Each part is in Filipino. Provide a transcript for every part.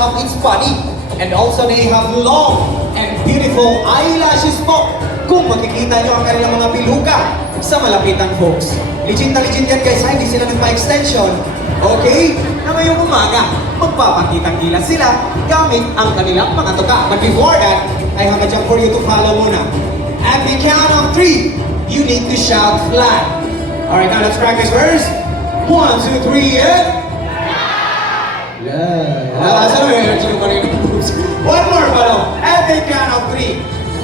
of its body. And also they have long and beautiful eyelashes po. Kung makikita nyo ang kanilang mga piluka sa malapitan, folks. Legit na legit yan guys, hindi sila nagpa-extension. Okay? Na ngayong umaga, magpapakitang gilas sila gamit ang kanilang mga tuka. But before that, I have a job for you to follow muna. At the count of 3, you need to shout fly. Alright, now let's practice first. 1, 2, 3, and... One more, Balong. At the count of 3.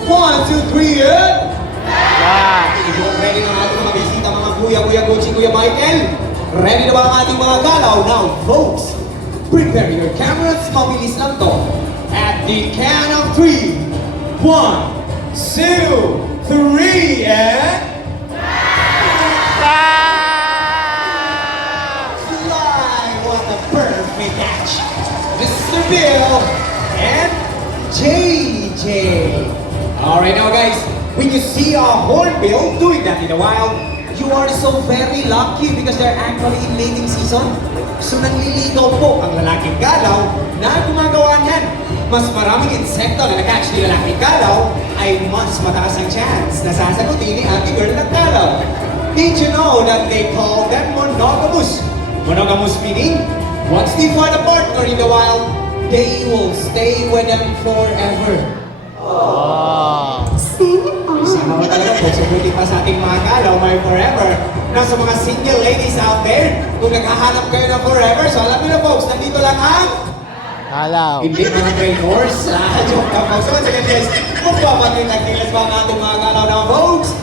1, 2, 3, and... Ready na ang ating mga bisita, mga kuya Gucci, Kuya Michael? Ready na ba ang ating mga galaw? Now, folks, prepare your cameras. Mabilis lang to. At the count of 3. 1, 2, 3, and... Fly! What a perfect match! Mr. Bill and JJ. Alright now guys, when you see a hornbill doing that in the wild, you are so very lucky because they're actually in mating season. So nanliligaw po ang lalaking galaw na gumagawa niyan. Mas maraming insekto na nag-catch ni lalaking galaw ay mas mataas ang chance na sasagutin ni ate girl ng galaw. Did you know that they call them monogamous? Monogamous meaning, once they find a partner in the wild, they will stay with them forever. Sama ko talaga po, subuti pa sa ating mga galaw, may forever. Nasa mga single ladies out there, kung naghahanap kayo ng forever, so alam niyo na folks, nandito lang ang... Galaw. Hindi mga trainers. Joke lang folks. So once again guys, magpapagkilag-kilas ba ang ating mga galaw na folks?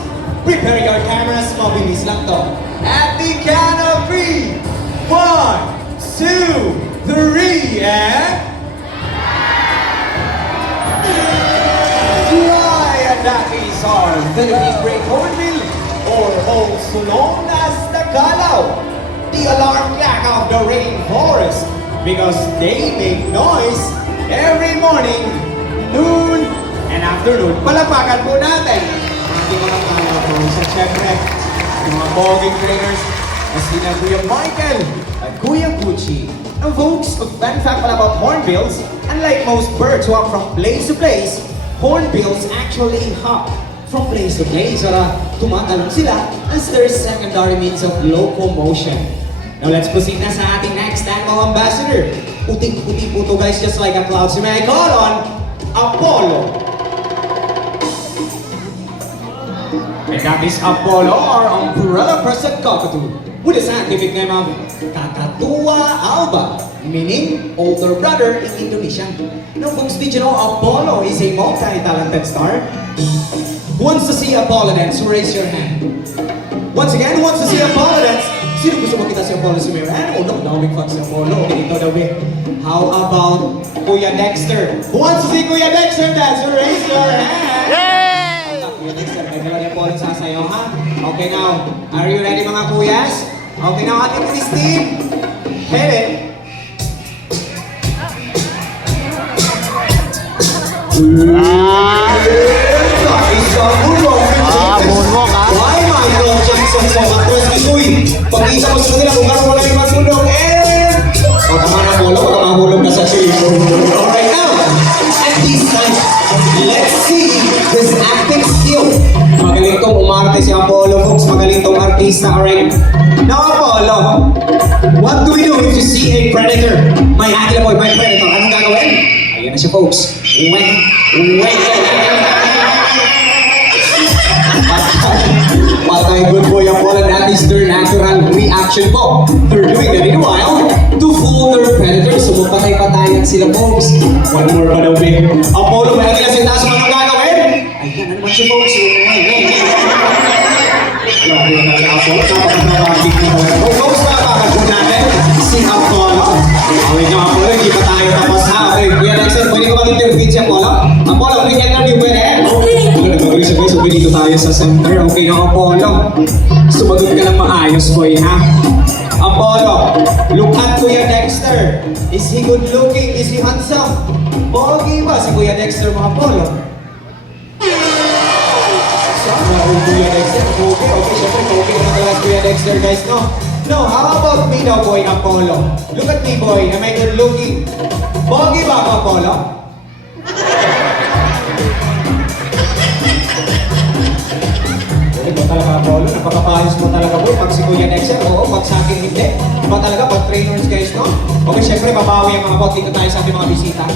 Prepare your cameras, mabilis lang to. At the count of 3, 1, 2, 3, and... Fly! And that is our Philippine Great Hornbill, or also known as the Galaw, the alarm clock of the rainforest, because they make noise every morning, noon, and afternoon. Palapakan po natin ang ating mga Galaw po sa syempre, yung mga boging trainers na sina Kuya Michael at Kuya Gucci. Now folks, fun fact pala about hornbills, unlike most birds who hop from place to place, hornbills actually hop from place to place. Tumatalon sila as their secondary means of locomotion. Now let's proceed na sa ating next animal ambassador. Puting-puti po to guys, just like a cloud. So may I call on Apollo. And that is Apollo, our umbrella-crested cockatoo, with a scientific name of Kakatua alba, meaning older brother in Indonesian. Now folks, did you know Apollo is a multi-talented star? Who wants to see Apollo dance? So raise your hand. Once again, who wants to see Apollo dance? Sino gusto makita si Apollo sumiran? Oh no, big fan si Apollo. Okay, ito daw eh. How about Kuya Dexter? Who wants to see Kuya Dexter dance? So raise your hand. Yay! Kuya Dexter, may dala niya Apollo sasayaw ha? Okay now, are you ready mga kuyas? Okay now, ating Christine. Hit it. Moonwalk ha? Why Michael Jackson sa matros ni Kuy? Pag-isa mo sa nila kung gano'n mo lang yung matulog and... Baka manahulog, baka mahulog na sa chilo. Alright now, at this time, let's see this acting skill. Magaling tong umarte si Apollo folks, magaling tong artista. Alright, now Apollo, what do we do if you see a predator? May agila boy, may predator. Anong gagawin? Ayan na siya folks. Wait. Patay good boy Apollo, that is their natural reaction po. They're doing that in a while to fool their predators. So magpatay-patayan sila folks. One more pa daw eh. Apollo, may agila sa taas mga gagawin? Ayan na naman siya folks. Grabe na talaga Apollo. Napakagabagig na talaga. Oh folks, napakagod natin. Si Apollo. Okay nga Apollo, hindi pa tayo tapos ha. Okay, Kuya Dexter, pwede ko mag-interview si Apollo? Apollo, we can interview pwede eh? Okay. Nagpapagay siya guys, okay dito tayo sa center. Okay na Apollo. Sumagot ka ng maayos boy ha. Apollo, look at Kuya Dexter. Is he good looking? Is he handsome? Pogi ba si Kuya Dexter mga Apollo? Sana Kuya Dexter, okay, syempre okay naman talaga Kuya Dexter guys, no? No, how about me now boy Apollo? Look at me boy, am I good looking? Pogi ba dito tayo sa ating mga bisita.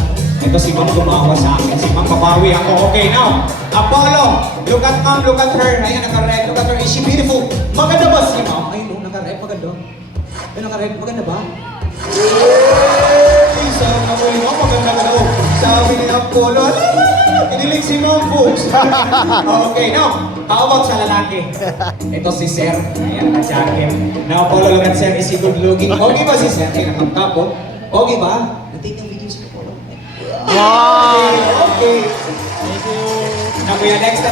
Ito si Ma'am gumawa sa akin. Si Ma'am babawi ako. Okay, now, Apollo, look at Ma'am, look at her. Ayan, naka-red, look at her. Is she beautiful? Maganda ba si Ma'am? Ayun, no, naka-red, maganda. Ayun, naka-red, maganda ba? Hey, sarap na po yun, Ma'am, maganda ka daw. Sabi ni Apollo, kinilig si Ma'am, folks. Okay, now, how about sa lalaki? Ito si Sir. Ayan, naka-jacket. Now, Apollo, look at Sir. Is he good looking? Okay ba si Sir? Ayan, nakapkapo. Okay ba? Na-take yung video si Apollo. Wow! Okay. Na Kuya Dexter,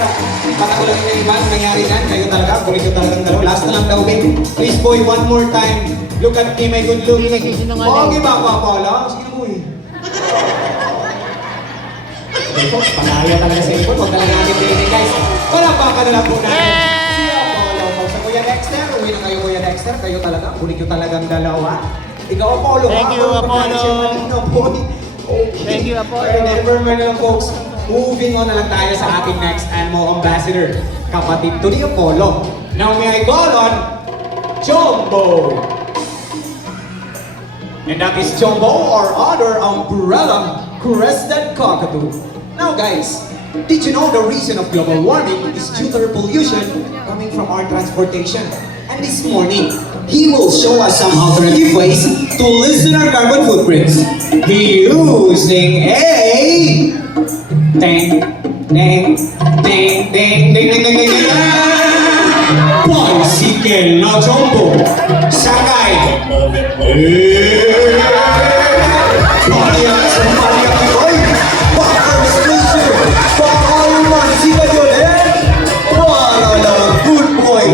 patakulang yung iba, nangyari yan, kayo talaga, kulit yung talagang dalawa. Last na lang daw, babe. Please, boy, one more time. Look at me, my good looking. Okay ba ako, Apollo? Sige na, boy. Okay, folks, panaya talaga sa ipon. Huwag talaga natin bilhin, guys. Palapakan na lang po natin. Si Apollo, folks. Sa Kuya Dexter, uwi na kayo, Kuya Dexter. Kayo talaga, kulit yung talagang dalawa. Ikaw, Apollo. Thank you, Apollo. Okay. Thank you, Apollo. Okay, never mind na lang, folks. Moving on na lang tayo sa ating next animal ambassador. Kapatid to ni Apollo. Now may I call on Jumbo. And that is Jumbo or other umbrella crested cockatoo. Now guys, did you know the reason of global warming is due to pollution coming from our transportation? And this morning, he will show us some alternative ways to lessen our carbon footprints. Using a ding, ding, ding, ding, ding, ding, ding, ding, ding. Bicycle na Jumbo. Sakay. Paliyak sa paliyak. Ay! Bakal exclusive. Bakal man. Sika yun eh. Para lang. Good boy.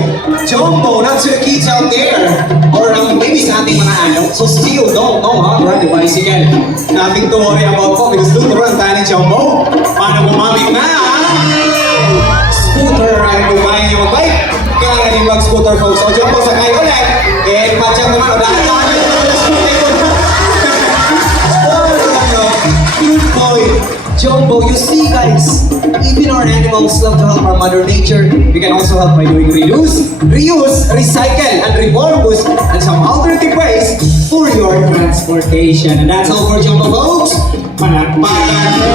Jumbo, not to the kids out there. Or maybe sa ating mga adults. So still, don't know how to ride the bicycle. Nothing to worry about po because tuturuan tayo ni Jumbo. Paano gumamit na scooter ay kumain niyo mag-bike. Kaya nga mag-scooter folks. O Jumbo, sakay ulit. Eh, matchang naman. O dahil tayo yung scooter. Good boy. Jumbo, you see guys, even our animals love to help our mother nature. We can also help by doing reuse, recycle, and repurpose, and some alternative ways for your transportation. And that's all for Jumbo folks. Panagpagan po!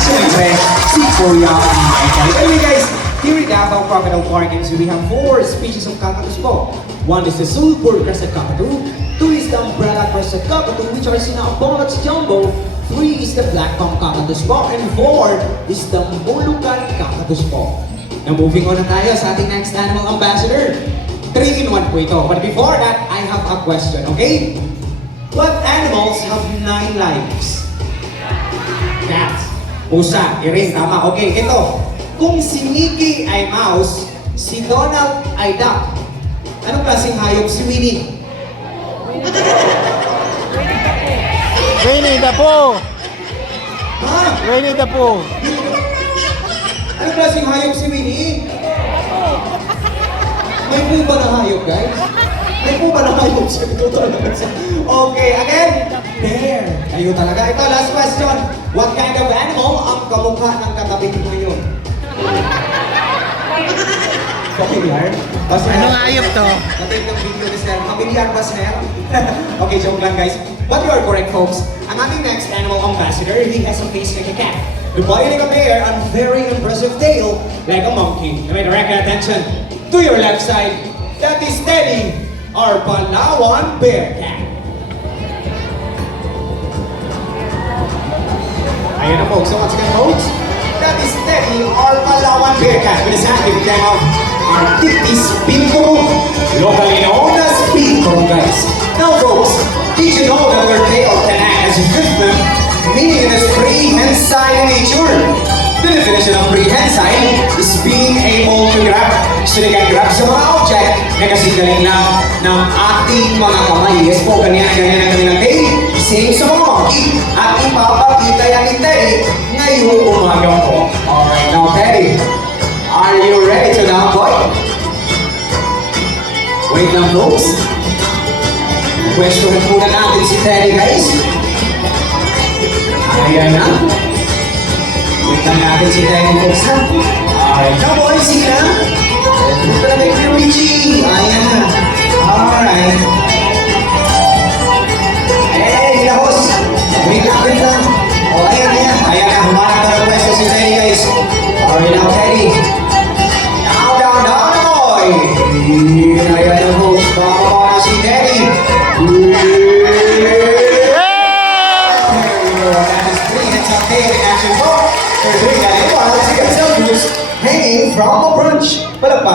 Siyempre, si Kuya Michael. Anyway guys, here in Davao Crocodile Park, we have 4 species of cockatoos po. One is the sulfur crested cockatoo, 2 is the umbrella crested cockatoo, which are sinaabong at Jumbo, 3 is the black tongue cockatoos po, and 4 is the Molucan cockatoos po. Now moving on na tayo sa ating next animal ambassador. 3 in 1 po ito. But before that, I have a question, okay? What animals have 9 lives? Cat. Pusa. Iring. Tama. Okay, ito. Kung si Mickey ay mouse, si Donald ay duck, anong klaseng hayop si Winnie? Winnie the Pooh! Ha? Winnie the Pooh! Anong klaseng hayop si Winnie? May po ba na hayop, guys? May po ba na hayop si Okay, again. Bear. Kayo talaga. Ito, last question. What kind of animal ang kamukha ng katabi ko ngayon? Familiar? Anong hayop to? Natake ng video ni Sir. Familiar ba, Sir? Okay, joke lang, guys. But you are correct, folks. Ang ating next animal ambassador, he has a face like a cat, the body like a bear, and very impressive tail like a monkey. May direct attention to your left side. That is Teddy, our Palawan bear cat. Ayan na, folks. So once again, folks, that is Teddy, our Palawan bear cat, with his active name of Arctictis Pinko, locally known as Pinko, guys. Now, folks, did you know that their tail can act as a movement, meaning it is prehensile in nature? The definition of prehensile is being able to grab. So they can grab sa mga object na kasi galing lang ng ating mga kamay. Yes po, ganyan ang kanilang tail. Same sa mga monkey. At ipapakita yan ni Teddy ngayong umaga po. Alright, now Teddy, are you ready to down, boy? Wait lang, folks. Pwestuhan muna natin si Teddy, guys. Ayan na. Wait lang natin si Teddy, folks, ha? Alright, now boys, sige na. Ito na kayo, Richie. Ayan na. Alright. Hey,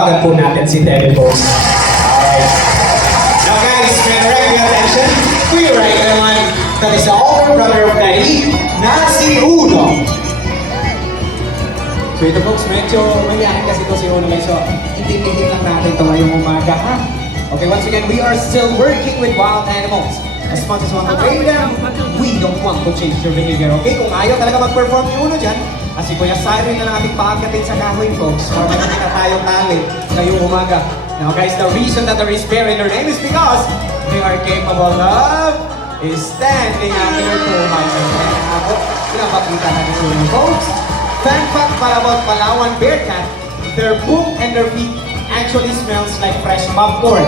tawagan po natin si Teddy folks. Alright. Now guys, may direct your attention to your right naman. That is the older brother of Teddy, na si Uno. So ito folks, medyo mayayain kasi ito si Uno guys. So, intindihin lang natin ito ngayong umaga ha. Okay, once again, we are still working with wild animals. As much as want to train them, we don't want to change their behavior. Okay, kung ayaw talaga mag-perform ni Uno dyan, kasi Kuya Siren na lang ating paakatin sa kahoy folks. Para may nakita tayong talent ngayong umaga. Now guys, the reason that there is bear in their name is because they are capable of standing on their two hands. Ako, pinapakita natin sa Uno folks. Fun fact para about Palawan Bearcat, their poop and their feet actually smells like fresh popcorn.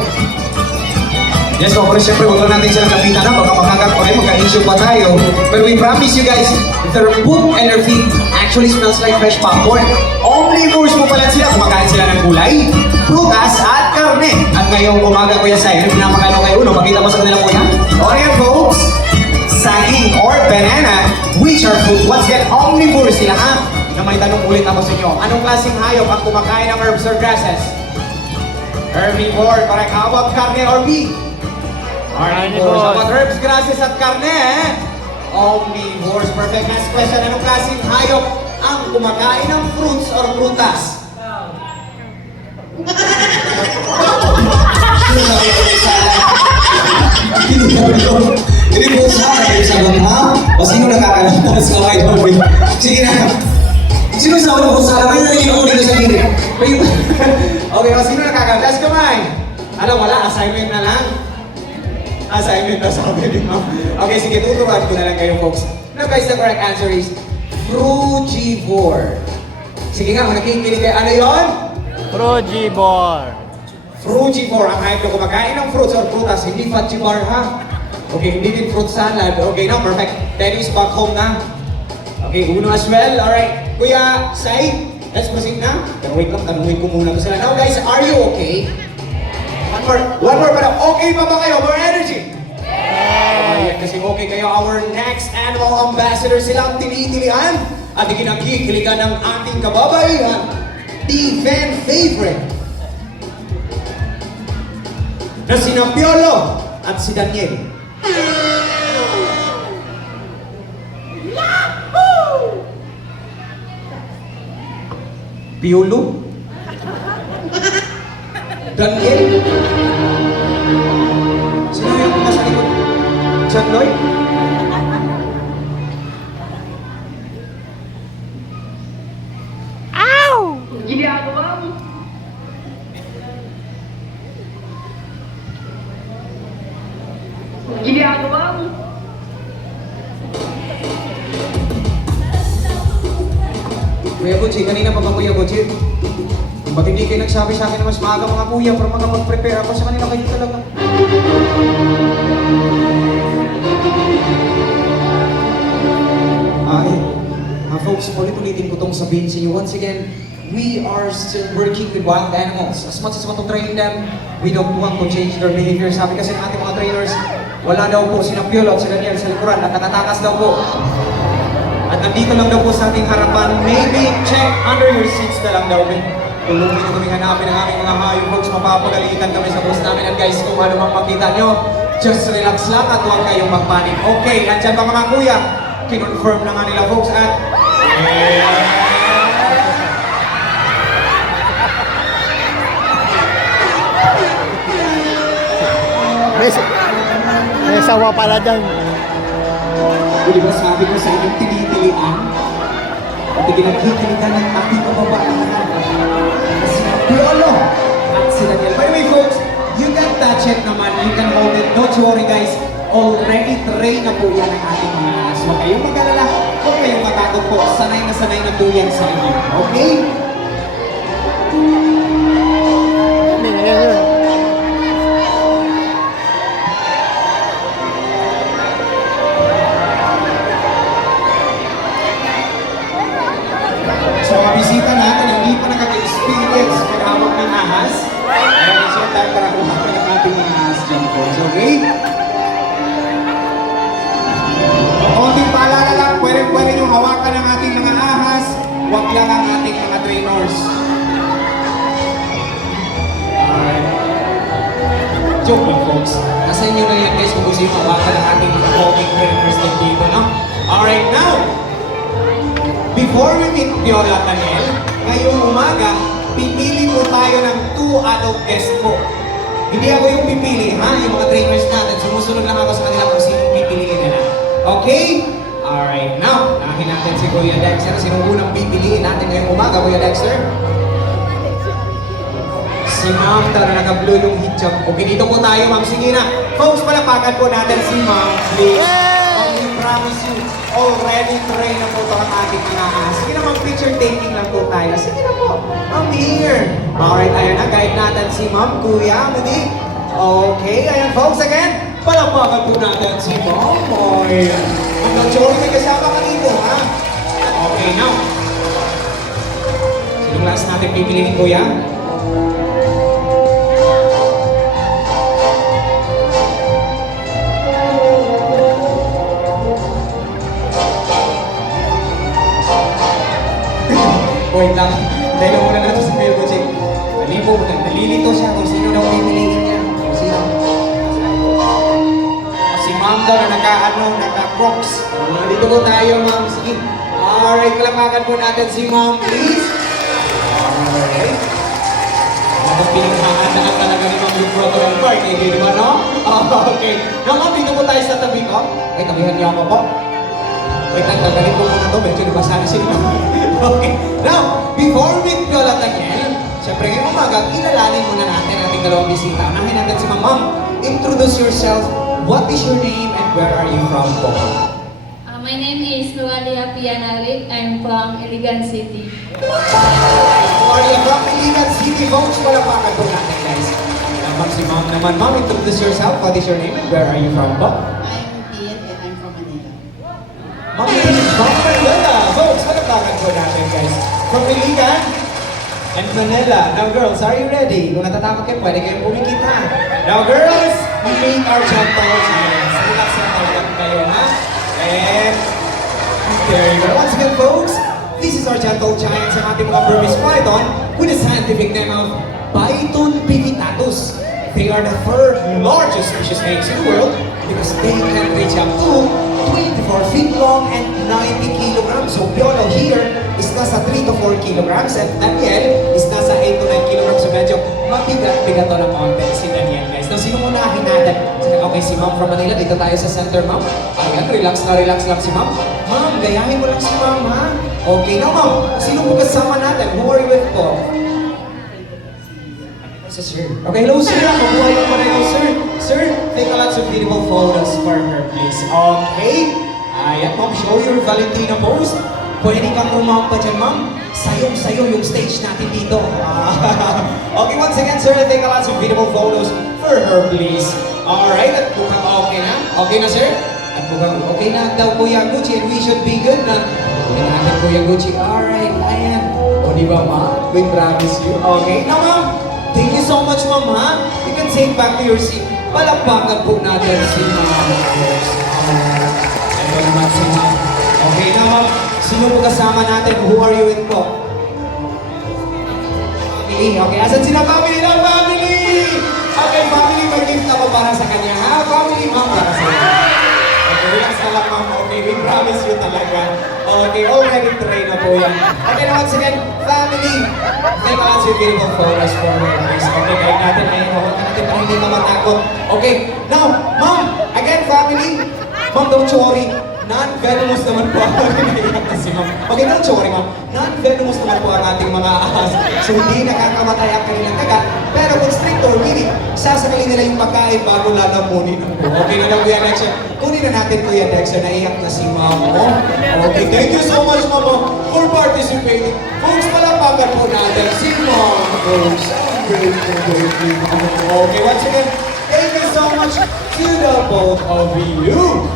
Yes, so, pero syempre, huwag lang natin silang kapitan na, baka makagat pa kayo, magka-issue pa tayo. But we promise you guys, their poop and their feet actually smells like fresh popcorn. Omnivores po pala sila, kumakain sila ng gulay, prutas, at karne. At ngayong umaga, Kuya Sai, pinapakain ko kayo uno, makita mo sa kanila kuya? O yan, folks, saging or banana, which are food. Once again, omnivores sila ha. Na may tanong ulit ako sa inyo, anong klaseng hayop ang kumakain ng herbs or grasses? Herbivore, correct. How about carne or beef? Carnivores. How about herbs, grasses at karne? Omnivores. Perfect. Next question, anong klaseng hayop ang kumakain ng fruits or prutas? Hindi po sa akin sa ha? O sino nakakalaman sa mga ito? Sige na. Sino sa akin po sa akin? May nalagyan ako dito sa kiri. Okay, o sino nakakalaman? Kamay. Alam, wala. Assignment na lang. Assignment na sabi ni ma'am. Okay, sige. Tuturuan ko na lang kayo, folks. Now guys, the correct answer is frugivore. Sige nga, nakikinig kayo. Ano yun? Frugivore. Frugivore, ang hayop na kumakain ng fruits or prutas, hindi fudgivore ha. Okay, hindi din fruit salad. Okay, now perfect. Dennis back home na. Okay, Uno as well. Alright, Kuya Sai, let's proceed na. Pero wait lang, tanungin ko muna ko sila. Now guys, are you okay? One more para. Okay pa ba kayo? More energy? Ayan, kasi okay kayo. Our next animal ambassador sila ang tinitilian at ikinagkikiligan ng ating kababaihan. The fan favorite na sina Piolo at si Daniel. Piolo? Daniel? Sino yung nasa likod? John Lloyd? Ginagawa mo. Ginagawa mo. Kuya Gucci, kanina pa ba Kuya Gucci? Ba't hindi kayo nagsabi sa akin na mas maaga mga kuya para makapag-prepare ako sa kanila kayo talaga? Folks, ulit-ulitin ko itong sabihin sa inyo. Once again, we are still working with wild animals. As much as want to train them, we don't want to change their behavior. Sabi kasi ng ating mga trainers, wala daw po si Piolo at si Daniel sa likuran at nakatakas daw po. At nandito lang daw po sa ating harapan, maybe check under your seats na lang daw. Tulungan nyo kami hanapin ang aming mga hayop folks, mapapagalitan kami sa boss namin. At guys, kung ano mang makita nyo, just relax lang at huwag kayong magpanik. Okay, nandyan ba mga kuya? Kinonfirm na nga nila folks at... May sawa pala dyan. Di ba sabi ko sa inyong tinitilian? At ikinagkikiligan ng ating kababaihan. Si Piolo at si Daniel. By the way folks, you can touch it naman, you can hold it. Don't you worry guys, already train na po yan ang ating mga aso. Huwag kayong mag-alala, huwag kayong matakot po. Sanay na po yan sa inyo. Okay? So, mga bisita natin, hindi pa nakaka-experience maghawak ng ahas. Kaya it's your time para kumakain ng ating mga ahas dyan po. So, okay? Konting paalala lang, pwede nyo hawakan ng ating mga ahas, huwag lang ang ating mga trainers. hawakan ng ating mga walking trainers din dito, no? Alright, now, before we meet Viola at Daniel, ngayong umaga, pipili po tayo ng 2 adult guests po. Hindi ako yung pipili, ha? Yung mga trainers natin, sumusunod lang ako sa kanila kung sino pipiliin nila. Okay? Alright, now, nakakin natin si Kuya Dexter. Sinong unang pipiliin natin ngayong umaga, Kuya Dexter? Si Ma'am, tara naka-blue yung hijab. Okay, dito po tayo, Ma'am. Sige na. Folks, palapakan po natin si Ma'am, please. Ma'am, we promise you, already trained na po ito ang ating mga ahas. Sige na, Ma'am, picture taking lang po tayo. Sige na po. Ma'am, here. Alright, ayan na. Guide natin si Ma'am, Kuya, muli. Okay, ayan, folks, again. Palapakan po natin si Ma'am. Ayan. Ang Jory, may kasama ka dito, ha? Okay, now. Sinong last natin pipiliin, Kuya? Wait lang. Dahil muna natin sa Kuya Gucci. Nalilito siya kung sino daw pipiliin niya. Kung sino. Si Ma'am daw na naka-crocs. Dito po tayo, Ma'am. Sige. Alright, kalamakan po natin si Ma'am, please. Alright. Ako pinagmahadaan talaga ni Ma'am yung protocol part. Eh, di ba, no? Okay. Now, Ma'am, dito po tayo sa tabi ko. Ay, tabihan niyo ako po. Wait lang, tagalin ko muna to. Medyo nabasa na sila. Okay. Now, before we go at again, syempre ngayong umaga, kilalanin muna natin ang ating dalawang bisita. Unahin natin si Ma'am. Introduce yourself. What is your name and where are you from po? My name is Noalia Pianarik. I'm from Iligan City. Maria from Iligan City, folks. Palapakan po natin, guys. Naman si Ma'am naman. Ma'am, introduce yourself. What is your name and where are you from po? I'm Tian and I'm from Manila. Ma'am, is from Manila. Folks, palapakan po natin, guys. From Iligan and Manila. Now, girls, are you ready? Kung natatakot kayo, pwede kayong pumikita. Now, girls, we meet our gentle giants. Relax lang kayo, ha? And there you go. Once again, folks, this is our gentle giants, ang ating mga Burmese python with the scientific name of Python pinnatatus. They are the third largest species snakes in the world because they can reach up to 24 feet long and 90 kilograms. So Piolo here is nasa 3 to 4 kilograms and Daniel is nasa 8 to 9 kilograms. So medyo mabigat-bigat to ng konti si Daniel, guys. Now, sino munahin natin? Okay, si Ma'am from Manila. Dito tayo sa center, Ma'am. Ayan, relax lang si Ma'am. Ma'am, gayahin mo lang si Ma'am, ha? Okay, now, Ma'am, sino po kasama natin? Who are you with po? Sa sir. Okay, hello, sir. Mabuhay lang pareho, sir. Sir, take a lots of beautiful photos for her, please. Okay. Ayan, Ma'am, show your Valentina pose. Pwede kang rumampa dyan, Ma'am. Sayong-sayo yung stage natin dito. Okay, once again, sir, take a lots of beautiful photos for her, please. Alright, at mukhang okay na? Okay na, sir? At mukhang okay na daw, Kuya Gucci, and we should be good na. Okay na agad, Kuya Gucci. Alright, ayan. O, di ba, Ma'am? We promise you. Okay, now, Ma'am, thank you so much, Ma'am, ha? You can take back to your seat. Palakpakan po natin si Ma'am. Ito naman si Ma'am. Okay, now, Ma'am, sino po kasama natin? Who are you with po? Family. Okay, asan sila family ng family? Okay, family, may gift ako para sa kanya, ha? Family, Ma'am, para sa kanya. Okay, relax na lang, Ma'am. Okay, we promise you talaga. Okay, already trained na po yan. Okay, now once again, family, take a lots of beautiful photos for her, please. Okay, kahit natin, ayun, huwag natin para hindi ka matakot. Okay, now, Ma'am, again, family, Ma'am, don't you worry. Non-venomous naman po ang kasi Ma'am. Okay, don't you worry, Ma'am. Non-venomous naman po ang ating mga ahas. So, hindi nakakamatay ang kanilang kagat. Pero kung strict or meaning, sasakalin nila yung pagkain bago lalamunin ang buo. Okay na lang, Kuya Dexter. Kunin na natin, Kuya Dexter. Naiyak na si Ma'am. Okay, thank you so much, Ma'am, for participating. Folks, palapagan po natin si Ma'am. Folks, I'm grateful. Okay, once again, thank you so much to the both of you.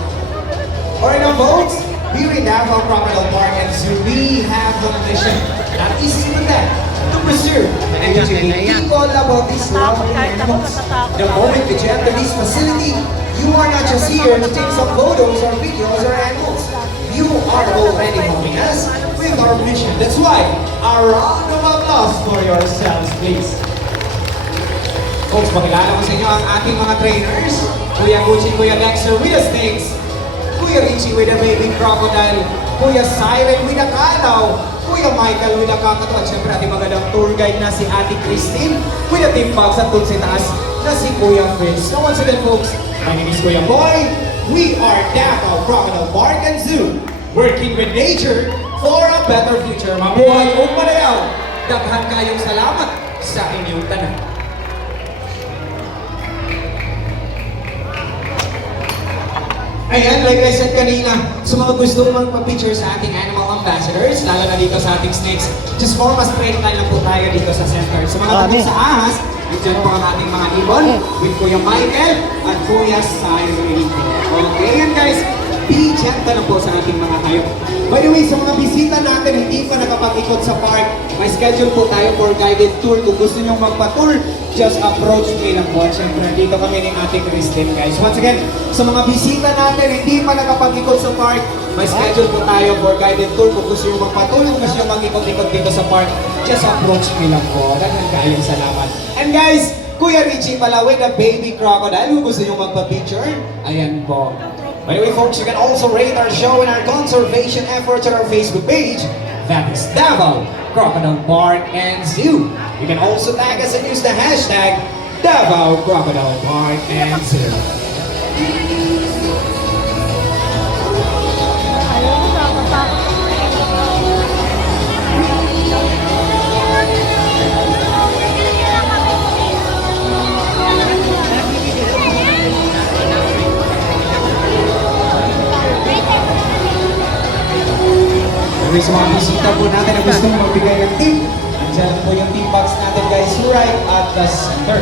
Alright now, folks, here in Davao Crocodile Park and Zoo, we have the mission. Not easy with that. To preserve and educate people about these lovely animals. The moment that you enter this facility, you are not just here to take some photos or videos or animals. You are already helping us with our mission. That's why, a round of applause for yourselves, please. Folks, pakilala ko sa inyo ang ating mga trainers. Kuya Gucci, Kuya Dexter with the snakes. Kuya Richie with the baby crocodile. Kuya Siren with the kalaw. Kuya Michael with the kakato. At syempre ating magandang tour guide na si Ate Christine with the team bags at dun sa taas na si Kuya Chris. So once again folks, my name is Kuya Boy. We are Davao Crocodile Park and Zoo. Working with nature for a better future. Mabuhay o palayaw. Daghan kayong salamat sa inyong tanan. Ayan, like I said kanina, sa mga gustong magpa-picture sa ating animal ambassadors, lalo na dito sa ating snakes, just form a straight line lang po tayo dito sa center. Sa mga tagal sa ahas, nandiyan po ang ating mga ibon with Kuya Michael at Kuya Siren. Okay, yan guys, be gentle lang po sa ating mga hayop. By the way, sa mga bisita natin, hindi pa nakapag-ikot sa park, may schedule po tayo for guided tour. Kung gusto nyo magpa-tour, just approach me lang po. Siyempre, dito kami ni Ate Christine, guys. Once again, sa mga bisita natin, hindi pa nakapag-ikot sa park, may schedule po tayo for guided tour. Kung gusto nyo magpa-tour, kung gusto nyo mag-ikot-ikot dito sa park, just approach me lang po. Daghang kayong salamat. And guys, Kuya Richie pala with the baby crocodile. Kung gusto nyo magpa-picture, ayan po. By the way, folks, you can also rate our show and our conservation efforts on our Facebook page. That is Davao Crocodile Park and Zoo. You can also tag us and use the hashtag Davao Crocodile Park and Zoo. Sa mga bisita po natin na gusto magbigay ng tip, andyan po yung tip box natin guys, right at the center.